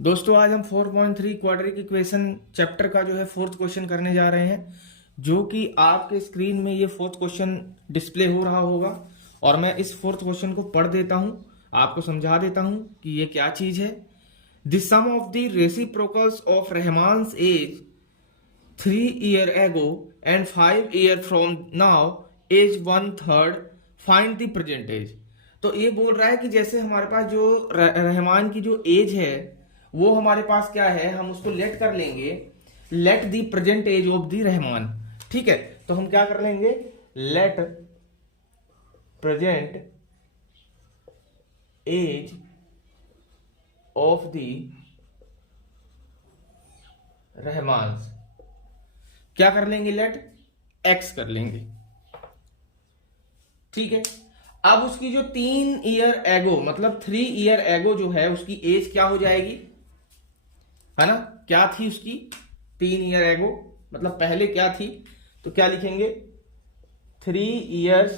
दोस्तों आज हम 4.3 क्वाड्रेटिक इक्वेशन चैप्टर का जो है फोर्थ क्वेश्चन करने जा रहे हैं, जो कि आपके स्क्रीन में ये फोर्थ क्वेश्चन डिस्प्ले हो रहा होगा। और मैं इस फोर्थ क्वेश्चन को पढ़ देता हूं, आपको समझा देता हूं कि ये क्या चीज है। The sum of the reciprocals of Rahman's age 3 years ago and 5 years from now is 1/3, find the present age. तो ये बोल रहा है कि जैसे हमारे पास जो रहमान की जो एज है वो हमारे पास क्या है, हम उसको लेट कर लेंगे, let the present age of the Rahman. ठीक है, तो हम क्या कर लेंगे, let present age of the Rahman, क्या कर लेंगे, लेट एक्स कर लेंगे। ठीक है, अब उसकी जो 3 years एगो मतलब 3 years एगो जो है उसकी एज क्या हो जाएगी, है ना, क्या थी उसकी 3 years एगो, मतलब पहले क्या थी, तो क्या लिखेंगे 3 years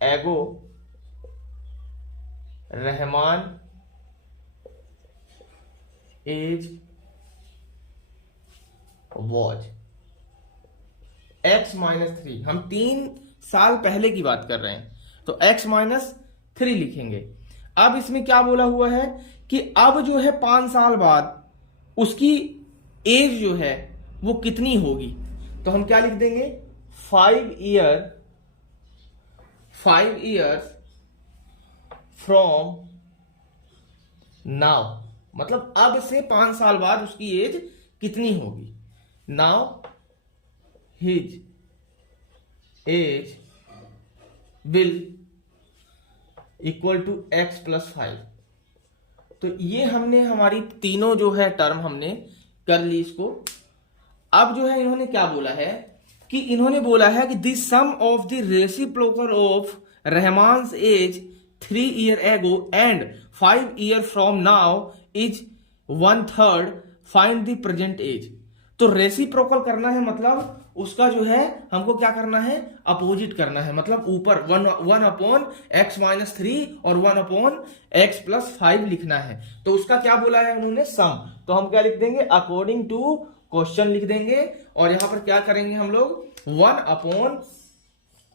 एगो रहमान एज वॉज x-3। हम 3 साल पहले की बात कर रहे हैं, तो x-3 लिखेंगे। अब इसमें क्या बोला हुआ है कि अब जो है 5 साल बाद उसकी एज जो है वो कितनी होगी, तो हम क्या लिख देंगे 5 years फ्रॉम नाउ, मतलब अब से 5 साल बाद उसकी एज कितनी होगी। Now his age will equal to x+5। तो ये हमने हमारी तीनों जो है टर्म हमने कर ली इसको। अब जो है इन्होंने क्या बोला है कि इन्होंने बोला है कि the sum of the reciprocal of Rahman's age 3 years ago and 5 years from now is 1/3, find the present age. तो रेसिप्रोकल करना है, मतलब उसका जो है हमको क्या करना है, अपोजिट करना है, मतलब ऊपर 1/x-3 और 1/x+5 लिखना है। तो उसका क्या बोला है उन्होंने, सम। तो हम क्या लिख देंगे, अकॉर्डिंग टू क्वेश्चन लिख देंगे, और यहां पर क्या करेंगे हम लोग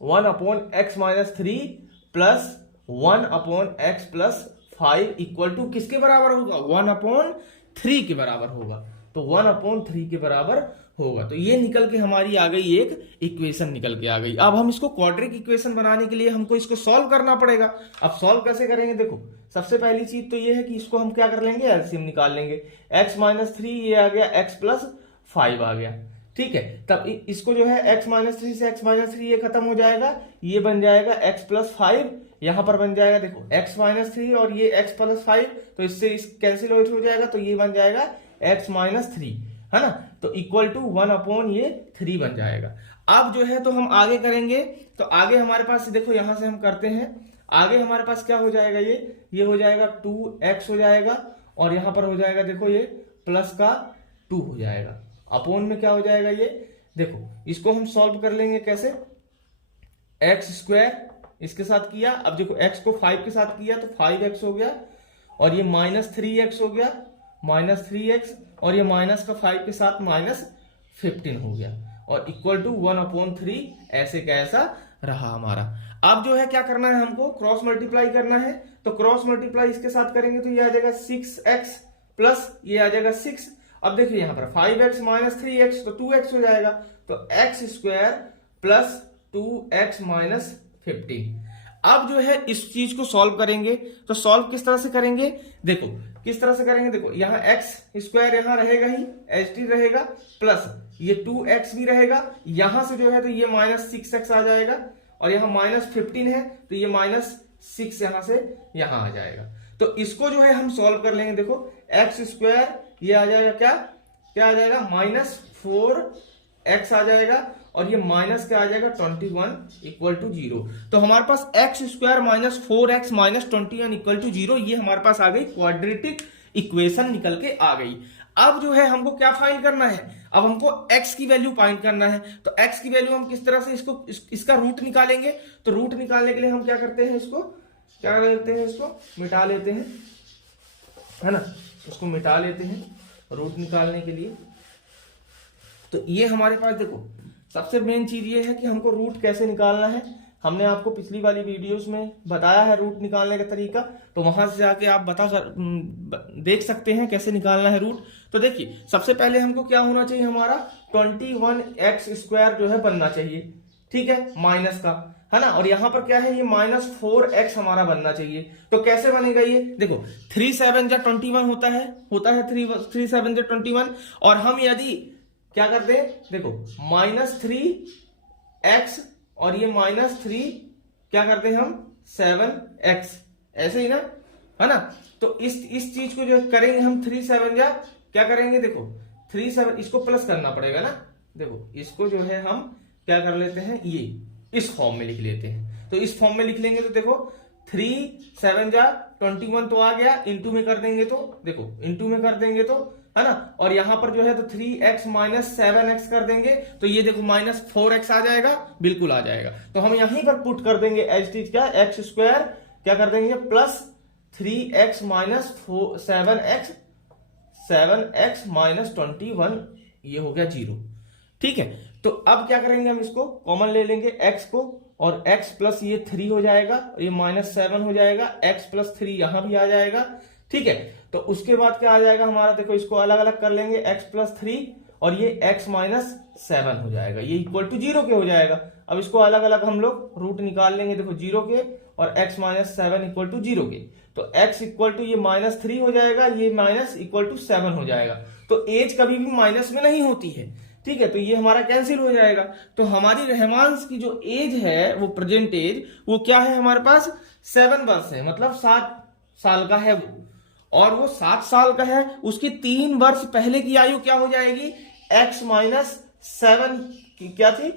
1/x-3 plus 1/x+5 equal to किसके बराबर होगा, 1/3 के बराबर होगा। तो 1/3 के बराबर होगा। तो ये निकल के हमारी आ गई, एक इक्वेशन निकल के आ गई। अब हम इसको क्वाड्रिक इक्वेशन बनाने के लिए हमको इसको सॉल्व करना पड़ेगा। अब सॉल्व कैसे करेंगे, देखो सबसे पहली चीज तो ये है कि इसको हम क्या कर लेंगे, एलसीएम निकाल लेंगे। x-3 ये आ गया, x+5 आ गया। ठीक है, तब इसको जो है x-3 से x-3 ये खत्म हो जाएगा, ये बन जाएगा x+5, यहां पर बन जाएगा देखो x-3 और ये x+5, तो इससे इस कैंसिल हो जाएगा, तो ये बन जाएगा x-3, है ना। तो इक्वल टू 1/3 बन जाएगा। अब जो है तो हम आगे करेंगे, तो आगे हमारे पास देखो यहां से हम करते हैं, आगे हमारे पास क्या हो जाएगा, ये हो जाएगा 2x हो जाएगा, और यहां पर हो जाएगा देखो ये प्लस का 2 हो जाएगा, अपोन में क्या हो जाएगा, ये देखो इसको हम सॉल्व कर लेंगे कैसे, x² इसके साथ किया, अब देखो x को 5 के साथ किया तो 5x हो गया, और ये -3x हो गया, -3x, और ये माइनस का 5 के साथ -15 हो गया, और इक्वल टू 1/3 ऐसे का ऐसा रहा हमारा। अब जो है क्या करना है, हमको क्रॉस मल्टीप्लाई करना है, तो क्रॉस मल्टीप्लाई इसके साथ करेंगे तो ये आ जाएगा 6x प्लस ये आ जाएगा 6। अब देखिए यहां पर 5x - 3x तो 2x हो जाएगा, तो x² प्लस 2x - 15। अब जो है इस चीज को सॉल्व करेंगे, तो सॉल्व किस तरह से करेंगे, देखो किस तरह से करेंगे, देखो यहाँ x² यहाँ रहेगा ही, ht रहेगा, प्लस ये 2x भी रहेगा, यहां से जो है तो ये -6x आ जाएगा, और यहाँ -15 है तो ये -6 यहां से यहां आ जाएगा। तो इसको जो है हम सॉल्व कर लेंगे, देखो x² ये आ जाएगा क्या आ जाएगा, -4x आ जाएगा, और ये माइनस क्या आ जाएगा 21 इक्वल टू 0। तो हमारे पास x² - 4x - 21 इक्वल टू 0, ये हमारे पास आ गई क्वाड्रेटिक इक्वेशन निकल के आ गई। अब जो है हमको क्या फाइंड करना है, अब हमको x की वैल्यू फाइंड करना है। तो x की वैल्यू हम किस तरह से इसका रूट निकालेंगे, तो रूट निकालने के लिए हम क्या करते हैं, इसको क्या करते हैं, इसको मिटा लेते हैं, है ना। उसको मिटा लेते हैं रूट निकालने के लिए। तो ये हमारे पास देखो सबसे मेन चीज ये है कि हमको रूट कैसे निकालना है। हमने आपको पिछली वाली वीडियोस में बताया है रूट निकालने का तरीका, तो वहां से जाके आप देख सकते हैं कैसे निकालना है रूट। तो देखिए सबसे पहले हमको क्या होना चाहिए, हमारा 21x² जो है बनना चाहिए, ठीक है, माइनस का, है ना। और यहां पर क्या है, ये -4x हमारा बनना चाहिए। तो कैसे बनेगा ये, देखो 3 7 जा 21 होता है 3 7 जा 21। और हम यदि क्या करते हैं, देखो -3x और ये -3 क्या करते हैं हम 7x, ऐसे ही ना, है ना। तो इस चीज को जो करेंगे हम 3 7 जा क्या करेंगे, देखो 3 7 इसको प्लस करना पड़ेगा ना। देखो इसको जो है हम क्या कर लेते हैं, ये इस फॉर्म में लिख लेते हैं। तो इस फॉर्म में लिख लेंगे तो देखो 3 7 जा 21 तो आ गया, इंटू में कर देंगे तो देखो इंटू में कर देंगे तो, है ना। और यहां पर जो है तो 3x - 7x कर देंगे तो ये देखो -4x आ जाएगा, बिल्कुल आ जाएगा। तो हम यहीं पर पुट कर देंगे एज इट इज क्या, x² क्या कर देंगे प्लस 3x - 7x -21, ये हो गया 0, ठीक है। तो अब क्या करेंगे, हम इसको कॉमन ले लेंगे x को, और x प्लस ये 3 हो जाएगा, ये -7 हो जाएगा, x प्लस 3 यहां भी आ जाएगा, ठीक है। तो उसके बाद क्या आ जाएगा हमारा, देखो इसको अलग अलग कर लेंगे, x प्लस 3 और ये x - 7 हो जाएगा, ये इक्वल टू 0 के हो जाएगा। अब इसको अलग अलग हम लोग रूट निकाल लेंगे, देखो 0 के और x - 7 इक्वल टू 0 के। तो x इक्वल टू ये -3 हो जाएगा, ये माइनस इक्वल टू 7 हो जाएगा। तो एज कभी भी माइनस में नहीं होती है, ठीक है। तो ये हमारा कैंसिल हो जाएगा। तो हमारी रहमान्स की जो एज है वो प्रेजेंट एज वो क्या है हमारे पास 7 वर्ष है, मतलब 7 साल का है वो, और वो 7 साल का है। उसकी 3 वर्ष पहले की आयु क्या हो जाएगी, x - 7 की क्या थी,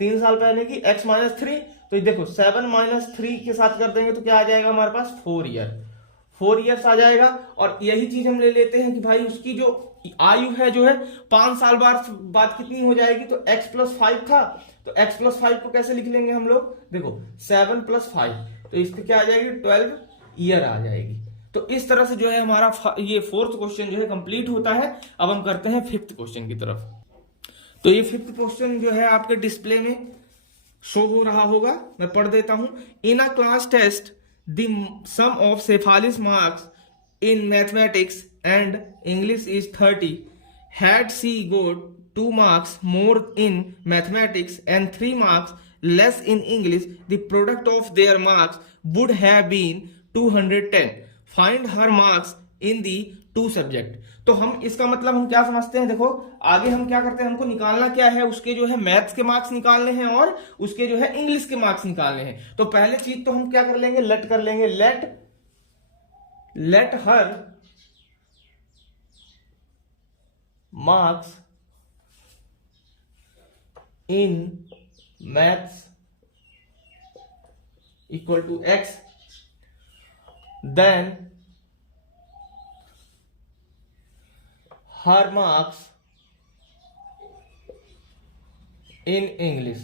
3 साल पहले की x - 3। तो देखो 7 - 3 के साथ कर देंगे तो क्या आ जाएगा हमारे पास 4 ईयर्स आ जाएगा। और यही चीज हम ले लेते हैं कि भाई उसकी जो आयु है जो है 5 साल बाद कितनी हो जाएगी, तो x + 5 था, तो x + 5 को कैसे लिख लेंगे हम लोग, देखो 7 + 5, तो इसकी क्या आ जाएगी 12 ईयर आ जाएगी। तो इस तरह से जो है हमारा ये 4th क्वेश्चन जो है कंप्लीट होता है। अब हम करते हैं 5th क्वेश्चन की तरफ। तो ये 5th क्वेश्चन जो है आपके डिस्प्ले में शो हो रहा होगा, मैं पढ़ देता हूं। In a class test the sum of Cephal's marks in mathematics and English is 30. Had she got 2 marks more in mathematics and 3 marks less in English, the product of their marks would have been 210. Find her marks in the 2 subject. तो हम इसका मतलब हम क्या समझते हैं, देखो आगे हम क्या करते हैं, हमको निकालना क्या है, उसके जो है मैथ्स के मार्क्स निकालने हैं और उसके जो है इंग्लिश के मार्क्स निकालने हैं। तो पहले चीज तो हम क्या कर लेंगे, लेट कर लेंगे, let her marks in maths equal to x, then her marks in English.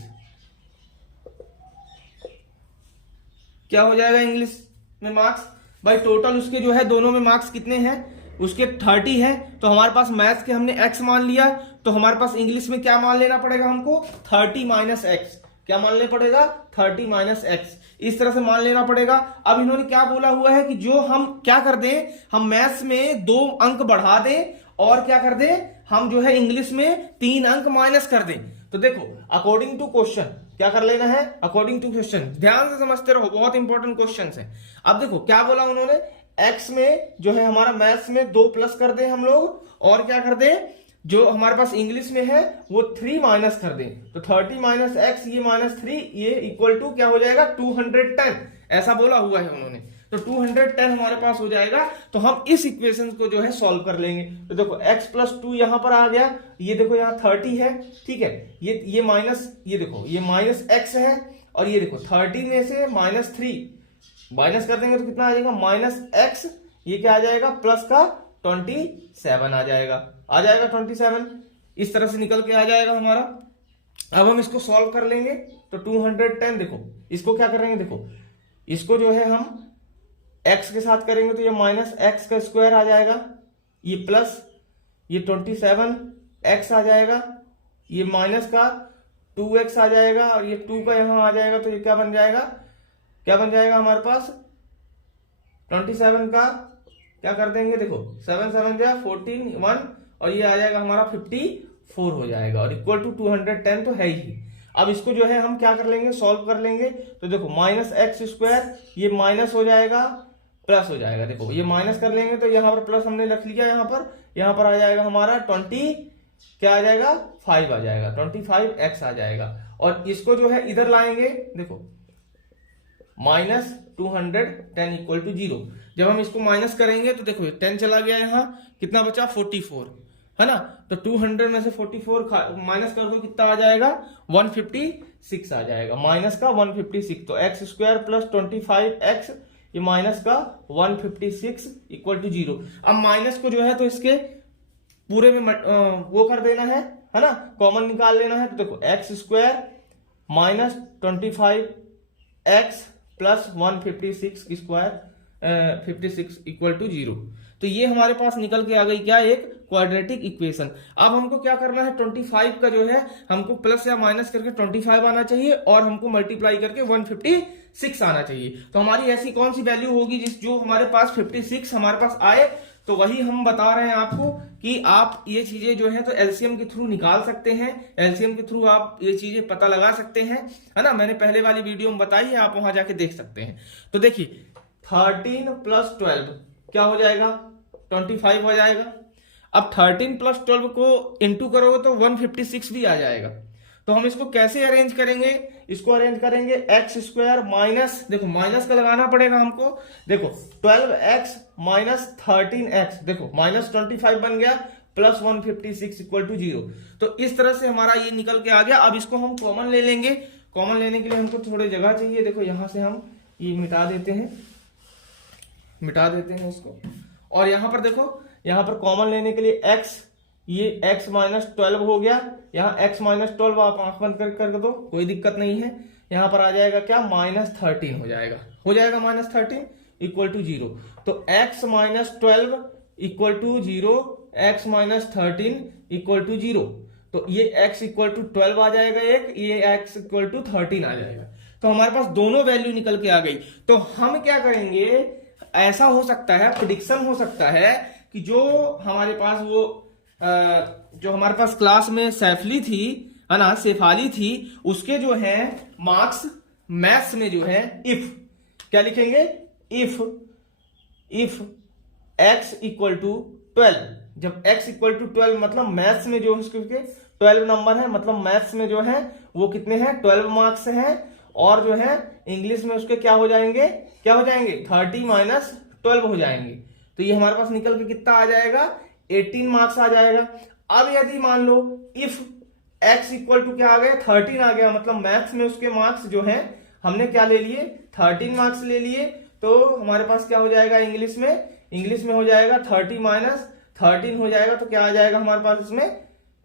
क्या हो जाएगा इंग्लिश में मार्क्स, भाई टोटल उसके जो है दोनों में मार्क्स कितने हैं, उसके 30 है। तो हमारे पास मैथ्स के हमने x मान लिया, तो हमारे पास इंग्लिश में क्या मान लेना पड़ेगा हमको 30 - x, क्या मान लेना पड़ेगा 30 - x, इस तरह से मान लेना पड़ेगा। अब इन्होंने क्या बोला हुआ है कि जो हम क्या कर दें, हम मैथ्स में 2 अंक बढ़ा दें और क्या कर दें, हम जो है इंग्लिश में 3 अंक माइनस कर दें। तो देखो अकॉर्डिंग टू क्वेश्चन क्या कर लेना है, अकॉर्डिंग टू क्वेश्चन, ध्यान से समझते रहो, बहुत इंपॉर्टेंट क्वेश्चन है। अब देखो क्या बोला उन्होंने, x में जो है हमारा मैथ्स में 2 प्लस कर दें हम लोग, और क्या कर दें जो हमारे पास इंग्लिश में है वो 3 माइनस कर दें। तो 30 - x, ये -3, ये इक्वल टू क्या हो जाएगा 210, ऐसा बोला हुआ है उन्होंने। तो 210 हमारे पास हो जाएगा। तो हम इस इक्वेशन को जो है सॉल्व कर लेंगे। तो देखो x + 2 यहां पर आ गया, ये देखो यहाँ 30 है, ठीक है, ये माइनस, ये देखो ये -x है, और ये देखो 30 में से -3 माइनस कर देंगे तो कितना आ जाएगा -x, ये क्या आ जाएगा प्लस का 27 आ जाएगा 27, इस तरह से निकल के आ जाएगा हमारा। अब हम इसको सॉल्व कर लेंगे। तो 210, देखो इसको क्या करेंगे, देखो इसको जो है हम x के साथ करेंगे तो ये -x² आ जाएगा, ये प्लस ये 27x आ जाएगा, ये माइनस का 2x आ जाएगा और ये 2 का यहां आ जाएगा। तो ये क्या बन जाएगा, क्या बन जाएगा हमारे पास 27 का क्या कर देंगे, देखो 7 7 जा 14 1 और ये आ जाएगा हमारा 54 हो जाएगा और इक्वल टू 210 तो है ही। अब इसको जो है हम क्या कर लेंगे, सॉल्व कर लेंगे। तो देखो माइनस एक्स स्क्वायर ये माइनस हो जाएगा प्लस हो जाएगा, देखो ये माइनस कर लेंगे तो यहाँ पर प्लस हमने रख लिया, यहाँ पर आ जाएगा हमारा 20 क्या आ जाएगा 5 आ जाएगा, 25x आ जाएगा। और इसको जो है इधर लाएंगे, देखो माइनस 210 इक्वल टू 0। जब हम इसको माइनस करेंगे तो देखो 10 चला गया, यहाँ कितना बचा 44 है ना। तो 200 में से 44 माइनस कर दो, कितना आ जाएगा 156 आ जाएगा, माइनस का 156। तो एक्स स्क्वायर प्लस 25x ये माइनस का 156 इक्वल टू 0। अब माइनस को जो है तो इसके पूरे में वो कर देना है ना, कॉमन निकाल लेना है। तो देखो X square minus 25x plus 156 square 56 equal to 0। तो ये हमारे पास निकल के आ गई क्या, एक क्वाड्रेटिक इक्वेशन। अब हमको क्या करना है, 25 का जो है हमको प्लस या माइनस करके 25 आना चाहिए और हमको मल्टीप्लाई करके 156 आना चाहिए। तो हमारी ऐसी कौन सी वैल्यू होगी जो हमारे पास 56 हमारे पास आए, तो वही हम बता रहे हैं आपको कि आप ये चीजें जो है तो एलसीएम के थ्रू निकाल सकते हैं, एलसीएम के थ्रू आप ये चीजें पता लगा सकते हैं, है ना। मैंने पहले वाली वीडियो में बताई है, आप वहां जाके देख सकते हैं। तो देखिए 13 प्लस 12 क्या हो जाएगा 25 हो जाएगा। अब 13 प्लस 12 को इंटू करोगे तो 156 भी आ जाएगा। तो हम इसको कैसे अरेंज करेंगे, इसको अरेंज करेंगे एक्स स्क्वायर माइनस, देखो माइनस का लगाना पड़ेगा हमको, देखो 12x माइनस 13x, देखो माइनस 25 बन गया प्लस 156 इक्वल टू 0। तो इस तरह से हमारा ये निकल के आ गया। अब इसको हम कॉमन ले लेंगे, कॉमन लेने के लिए हमको थोड़ी जगह चाहिए। देखो यहां से हम ये मिटा देते हैं इसको, और यहां पर देखो यहां पर कॉमन लेने के लिए x, ये x माइनस 12 हो गया, यहाँ x माइनस 12 आप आंख बंद कर दो, कोई दिक्कत नहीं है। यहाँ पर आ जाएगा क्या माइनस 13 हो जाएगा माइनस 13 इक्वल टू 0। तो x minus 12 equal to 0, x minus 13 equal to 0। तो ये x इक्वल टू 12 आ जाएगा एक, ये x इक्वल टू 13 आ जाएगा। तो हमारे पास दोनों वैल्यू निकल के आ गई। तो हम क्या करेंगे, ऐसा हो सकता है, प्रेडिक्शन हो सकता है कि जो हमारे पास क्लास में सैफली थी है ना, शेफाली थी, उसके जो है मार्क्स मैथ्स में जो है इफ क्या लिखेंगे, इफ x इक्वल टू 12, जब x इक्वल टू 12 मतलब मैथ्स में जो उसके 12 नंबर है, मतलब मैथ्स में जो है वो कितने हैं 12 मार्क्स हैं, और जो है इंग्लिश में उसके क्या हो जाएंगे 30 माइनस 12 हो जाएंगे। तो ये हमारे पास निकल के कितना आ जाएगा 18 मार्क्स आ जाएगा। अब यदि मान लो इफ x इक्वल टू क्या आ गया 13 आ गया, मतलब मैथ्स में उसके मार्क्स जो हैं हमने क्या ले लिए 13 मार्क्स ले लिए, तो हमारे पास क्या हो जाएगा इंग्लिश में हो जाएगा 30 माइनस 13 हो जाएगा। तो क्या आ जाएगा हमारे पास इसमें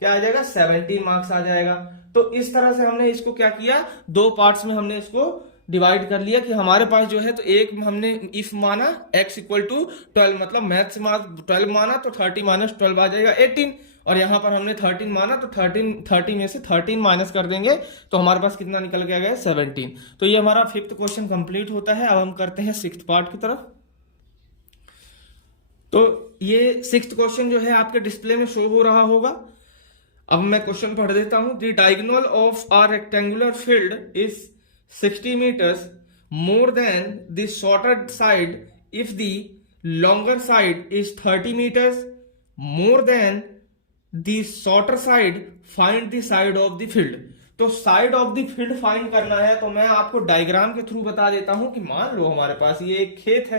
क्या आ जाएगा 17 मार्क्स आ जाएगा। तो इस तरह से हमने इसको क्या किया, दो पार्ट्स में हमने इसको डिवाइड कर लिया कि हमारे पास जो है तो एक हमने इफ माना x इक्वल टू 12, मतलब मैथ्स 12 माना तो 30 माइनस 12 आ जाएगा 18, और यहां पर हमने 13 माना तो 30 में से 13 माइनस कर देंगे तो हमारे पास कितना निकल के आ गया 17। तो ये हमारा 5th क्वेश्चन कंप्लीट होता है। अब हम करते हैं 6th पार्ट की तरफ। तो ये 6th क्वेश्चन जो है आपके डिस्प्ले में शो हो रहा होगा। अब मैं क्वेश्चन पढ़ देता हूं। The diagonal of a rectangular field is 60 meters more than the shorter side if the longer side is 30 meters more than the shorter side, find the side of the field। तो side of the field find करना है, तो मैं आपको diagram के through बता देता हूं कि मान लो हमारे पास ये एक खेत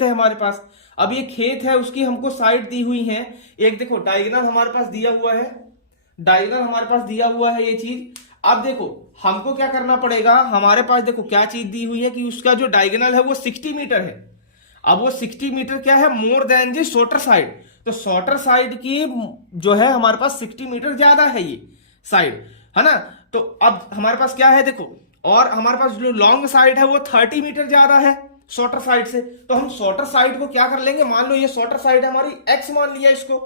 है, हमारे पास। अब ये खेत है, उसकी हमको साइड दी हुई है, एक देखो डायगोनल हमारे पास दिया हुआ है, ये चीज। अब देखो हमको क्या करना पड़ेगा, हमारे पास देखो क्या चीज दी हुई है कि उसका जो डायगोनल है वो 60 मीटर है। अब वो 60 मीटर क्या है मोर देन दी शॉर्टर साइड, तो शॉर्टर साइड की जो है हमारे पास 60 मीटर ज्यादा है ये साइड, है ना। तो अब हमारे पास क्या है देखो, और हमारे पास जो लॉन्ग साइड है वो 30 मीटर ज्यादा है। शॉर्टर साइड से, तो हम शॉर्टर साइड को क्या कर लेंगे, मान लो ये शॉर्टर साइड है हमारी, एक्स मान लिया इसको।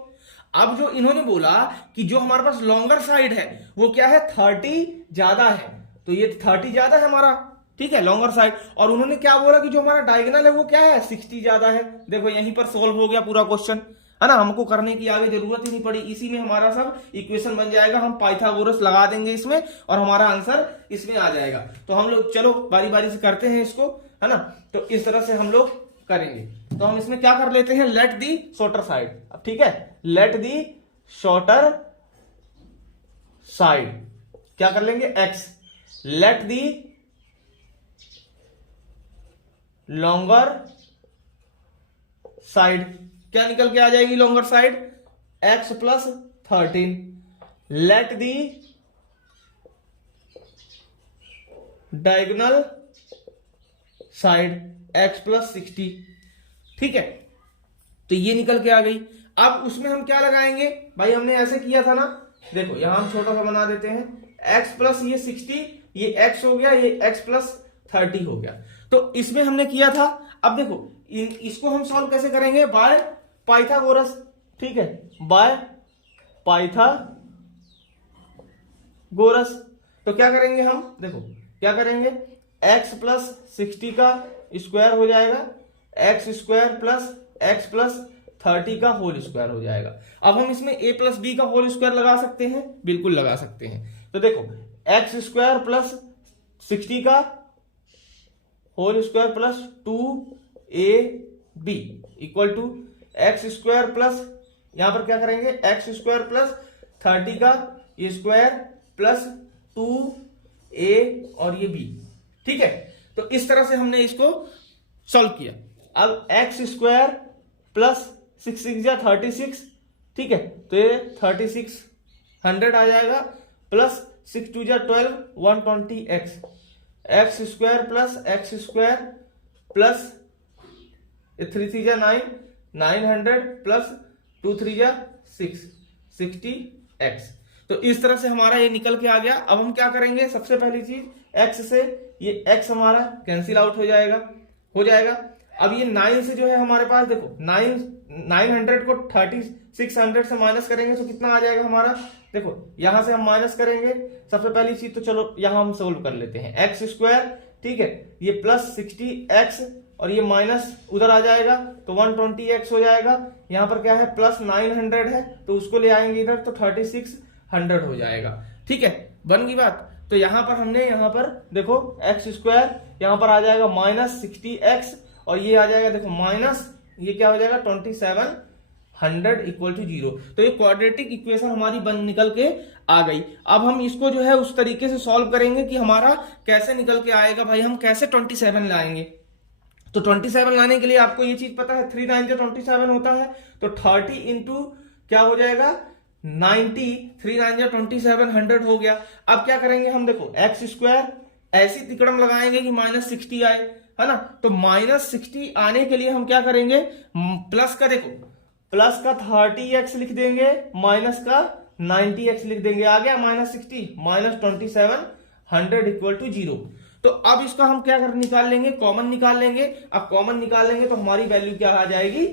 अब जो इन्होंने बोला कि जो हमारे पास लॉन्गर साइड है वो क्या है, 30 ज्यादा है, तो ये 30 ज्यादा है हमारा, ठीक है, लॉन्गर साइड। और उन्होंने क्या बोला कि जो हमारा डायगोनल है वो क्या है, 60 ज्यादा है। देखो यहीं पर सोल्व हो गया पूरा क्वेश्चन, है ना, हमको करने की आगे जरूरत ही नहीं पड़ी, इसी में हमारा सब इक्वेशन बन जाएगा। हम पाइथागोरस लगा देंगे इसमें और हमारा आंसर इसमें आ जाएगा। तो हम लोग चलो बारी बारी से करते हैं इसको, है ना। तो इस तरह से हम लोग करेंगे। तो हम इसमें क्या कर लेते हैं, लेट दी शॉर्टर साइड, अब ठीक है, लेट दी शॉर्टर साइड क्या कर लेंगे, x, let the longer side, क्या निकल के आ जाएगी longer side, x plus 13, let the diagonal side x plus 60, ठीक है। तो ये निकल के आ गई। अब उसमें हम क्या लगाएंगे भाई, हमने ऐसे किया था ना, देखो यहां हम छोटा सा बना देते हैं, x प्लस ये 60, ये x हो गया, ये x प्लस 30 हो गया। तो इसमें हमने किया था, अब देखो इसको हम सॉल्व कैसे करेंगे, बाय पाइथागोरस, ठीक है, बाय पाइथागोरस। तो क्या करेंगे हम, देखो क्या करेंगे, x प्लस 60 का स्क्वायर हो जाएगा, x square plus x plus 30 का होल स्क्वायर हो जाएगा। अब हम इसमें a प्लस बी का होल स्क्वायर लगा सकते हैं, बिल्कुल लगा सकते हैं। तो देखो एक्स स्क्वायर प्लस 60 का whole square plus 2ab equal to X square plus, यहां पर क्या करेंगे, एक्स स्क्वायर प्लस 30 का स्क्वायर प्लस 2a और ये b, ठीक है। तो इस तरह से हमने इसको सॉल्व किया। अब एक्स स्क्वायर प्लस 6 6 या 36, ठीक है, तो ये 3600 आ जाएगा, प्लस 6 2 या 12 120x, x square plus x square plus 3 3 या 9 900 प्लस 2 3 या 6 60x। तो इस तरह से हमारा ये निकल के आ गया। अब हम क्या करेंगे, सबसे पहली चीज x से ये x हमारा कैंसिल आउट हो जाएगा। अब ये 9 से जो है हमारे पास, देखो 900 को 3600 से माइनस करेंगे तो कितना आ जाएगा हमारा, देखो यहां से हम माइनस करेंगे सबसे पहली चीज, तो चलो यहां हम सोल्व कर लेते हैं, एक्स स्क्वायर, ठीक है, ये प्लस 60x और ये माइनस उधर आ जाएगा तो 120x हो जाएगा। यहां पर क्या है, प्लस 900 है तो उसको ले आएंगे इधर तो 3600 हो जाएगा, ठीक है, बन गई बात। तो यहां पर हमने, यहां पर देखो एक्स स्क्वायर, यहां पर आ जाएगा माइनस 60x और ये आ जाएगा, देखो माइनस, ये क्या हो जाएगा 2700 इक्वल टू 0। तो ये क्वाड्रेटिक इक्वेशन हमारी बन निकल के आ गई। अब हम इसको जो है उस तरीके से सॉल्व करेंगे कि हमारा कैसे निकल के आएगा भाई, हम कैसे 27 लाएंगे। तो 27 लाने के लिए आपको ये चीज पता है, 3 9 जो 27 होता है, तो 30 इंटू क्या हो जाएगा 90, 3 9 जो 27 100 हो गया। अब क्या करेंगे हम, देखो एक्स स्क्वायर ऐसी तिकड़म लगाएंगे कि माइनस 60 आए, है ना। तो माइनस 60 आने के लिए हम क्या करेंगे, प्लस का, देखो प्लस का 30x लिख देंगे, माइनस का 90x लिख देंगे, आ गया माइनस 60 माइनस 2700 इक्वल टू 0। तो अब इसका हम क्या कर निकाल लेंगे, कॉमन निकाल लेंगे। अब कॉमन निकाल लेंगे तो हमारी वैल्यू क्या आ जाएगी,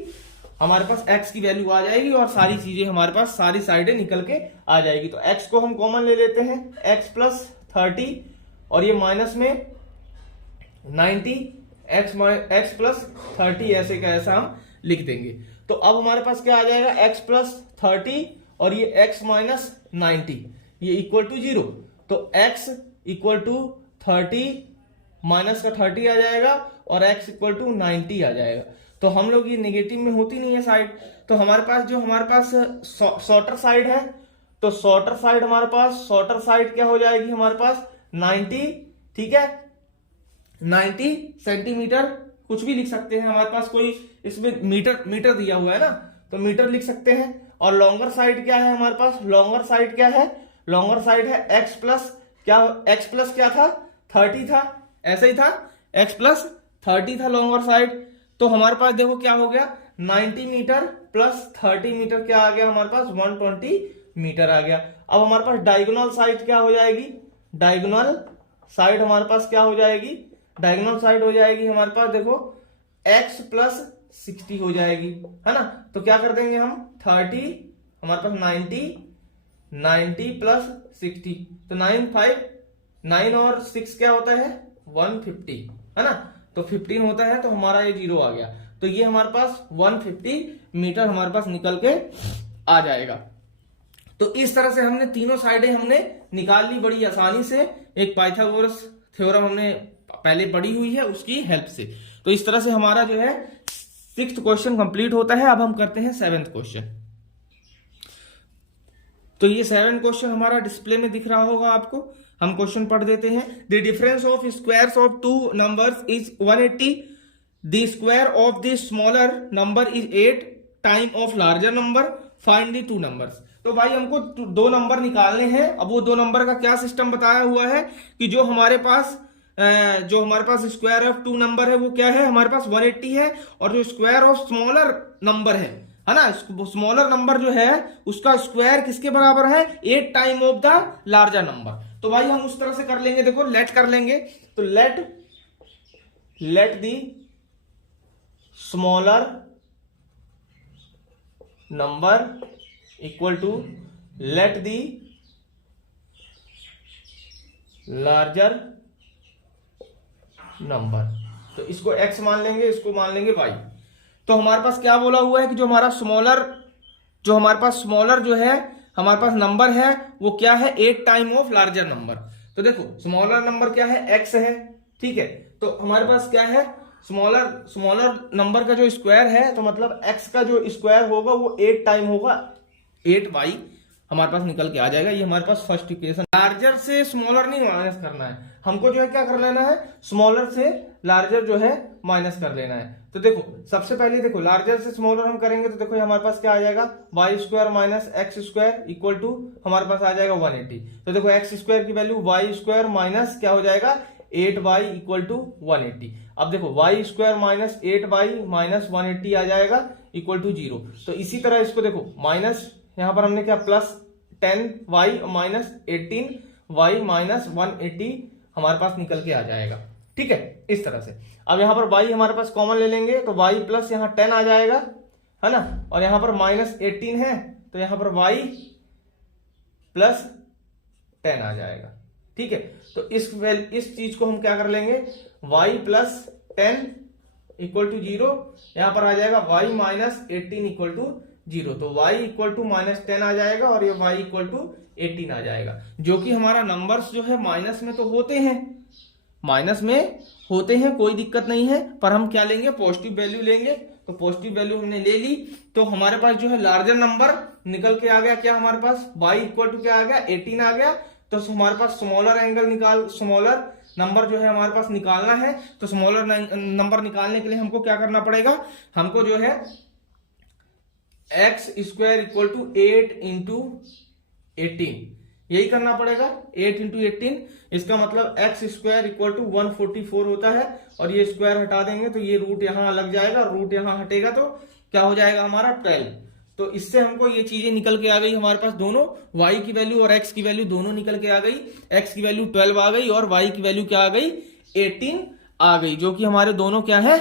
हमारे पास x की वैल्यू आ जाएगी और सारी चीजें हमारे पास, सारी साइडें निकल के आ जाएगी। तो x को हम कॉमन ले लेते हैं, x प्लस 30 और ये माइनस में 90, x प्लस 30 ऐसे का ऐसा हम लिख देंगे। तो अब हमारे पास क्या आ जाएगा, x प्लस 30 और ये x माइनस 90 ये इक्वल टू 0। तो x इक्वल टू 30 माइनस का 30 आ जाएगा और x इक्वल टू 90 आ जाएगा। तो हम लोग, ये नेगेटिव में होती नहीं है साइड, तो हमारे पास जो हमारे पास शॉर्टर साइड है, तो शॉर्टर साइड हमारे पास, शॉर्टर साइड क्या हो जाएगी हमारे पास 90, ठीक है, 90 सेंटीमीटर, कुछ भी लिख सकते हैं, हमारे पास कोई इसमें मीटर दिया हुआ है ना, तो मीटर लिख सकते हैं। और लॉन्गर साइड क्या है हमारे पास, लॉन्गर साइड क्या है, लॉन्गर साइड है x प्लस क्या, x प्लस क्या था 30 था, ऐसे ही था, x प्लस 30 था लॉन्गर साइड। तो हमारे पास देखो क्या हो गया, 90 मीटर प्लस 30 मीटर क्या आ गया हमारे पास, 120 मीटर आ गया। अब हमारे पास डायगोनल साइड क्या हो जाएगी, डायगोनल साइड हमारे पास क्या हो जाएगी, डायगोनल साइड हो जाएगी हमारे पास, देखो x प्लस 60 हो जाएगी, है ना। तो क्या कर देंगे हम 30, हमारे पास 90 प्लस 60, तो 9 और 6 क्या होता है 150, है ना। तो 15 होता है, तो हमारा ये 0 आ गया। तो ये हमारे पास 150 मीटर हमारे पास निकल के आ जाएगा। तो इस तरह से हमने तीनों साइडें हमने निकाल ली बड़ी आसानी से, एक पाइथागोरस थ्योरम हमने पहले पढ़ी हुई है उसकी हेल्प से। तो इस तरह से हमारा जो है 6th क्वेश्चन कंप्लीट होता है। अब हम करते हैं 7th क्वेश्चन। तो ये 7 क्वेश्चन हमारा डिस्प्ले में दिख रहा होगा आपको। हम क्वेश्चन पढ़ देते हैं। The difference of squares of two numbers is 180। The square of the smaller number is 8 time of larger number. Find the two numbers. तो भाई हमको दो नंबर निकालने हैं। अब वो दो नंबर का क्या सिस्टम बताया हुआ है कि जो हमारे पास स्क्वायर ऑफ टू नंबर है वो क्या है, हमारे पास 180 है, और जो स्क्वायर ऑफ स्मॉलर नंबर है ना, स्मॉलर नंबर जो है उसका स्क्वायर किसके बराबर है 8 time of the larger number. तो भाई हम उस तरह से कर लेंगे, देखो लेट कर लेंगे। तो let the smaller number equal to let the larger number. तो इसको x मान लेंगे, इसको मान लेंगे y। तो हमारे पास क्या बोला हुआ है कि जो हमारे पास स्मॉलर जो है हमारे पास नंबर है वो क्या है 8 टाइम ऑफ लार्जर नंबर। तो देखो स्मॉलर नंबर क्या है x है, ठीक है। तो हमारे पास क्या है स्मॉलर नंबर का जो स्क्वायर है, तो मतलब x का जो स्क्वायर होगा वो 8 टाइम होगा 8y हमारे पास निकल के आ जाएगा। ये हमारे पास फर्स्ट इक्वेशन। लार्जर से स्मॉलर नहीं माइनस करना है हमको, जो है क्या कर लेना है स्मॉलर से लार्जर जो है माइनस कर लेना है। तो देखो सबसे पहले देखो लार्जर से स्मॉलर हम करेंगे तो देखो हमारे पास क्या आ जाएगा Y square minus X square equal to हमारे पास आ जाएगा 180। तो देखो एक्स स्क्वायर की वैल्यू वाई स्क्वायर माइनस क्या हो जाएगा 8y इक्वल टू 180। अब देखो Y square minus 8y minus 180 आ जाएगा इक्वल टू 0। तो इसी तरह इसको देखो माइनस यहां पर हमने क्या plus 10y minus 18y minus 180 हमारे पास निकल के आ जाएगा, ठीक है। इस तरह से अब यहां पर y हमारे पास कॉमन ले लेंगे तो y प्लस यहाँ 10 आ जाएगा, है ना, और यहां पर माइनस 18 है तो यहां पर y प्लस 10 आ जाएगा, ठीक है। तो इस चीज को हम क्या कर लेंगे y प्लस 10 इक्वल टू 0, यहां पर आ जाएगा y माइनस 18 इक्वल टू 0। तो y इक्वल टू माइनस 10 आ जाएगा और ये y इक्वल टू 18 आ जाएगा, जो कि हमारा नंबर्स जो है माइनस में तो होते हैं, कोई दिक्कत नहीं है, पर हम क्या लेंगे पॉजिटिव वैल्यू लेंगे। तो पॉजिटिव वैल्यू हमने ले ली तो हमारे पास जो है लार्जर नंबर निकल के आ गया, क्या हमारे पास y इक्वल टू क्या आ गया 18 आ गया। तो हमारे पास स्मॉलर नंबर जो है हमारे पास निकालना है। तो स्मॉलर नंबर निकालने के लिए हमको क्या करना पड़ेगा, हमको जो है X square equal to 8 into 18 यही करना पड़ेगा, 8 इंटू 18। इसका मतलब एक्स स्क्वायर इक्वल टू 144 होता है, और ये स्क्वायर हटा देंगे तो ये रूट यहां लग जाएगा, रूट यहां हटेगा तो क्या हो जाएगा हमारा 12। तो इससे हमको ये चीजें निकल के आ गई हमारे पास, दोनों y की वैल्यू और x की वैल्यू दोनों निकल के आ गई। x की वैल्यू 12 आ गई और y की वैल्यू क्या आ गई 18 आ गई, जो कि हमारे दोनों क्या है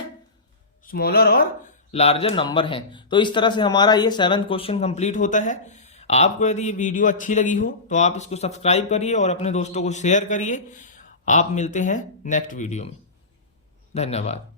स्मॉलर और लार्जर नंबर हैं। तो इस तरह से हमारा ये 7th क्वेश्चन कंप्लीट होता है। आपको यदि ये वीडियो अच्छी लगी हो तो आप इसको सब्सक्राइब करिए और अपने दोस्तों को शेयर करिए। आप मिलते हैं नेक्स्ट वीडियो में। धन्यवाद।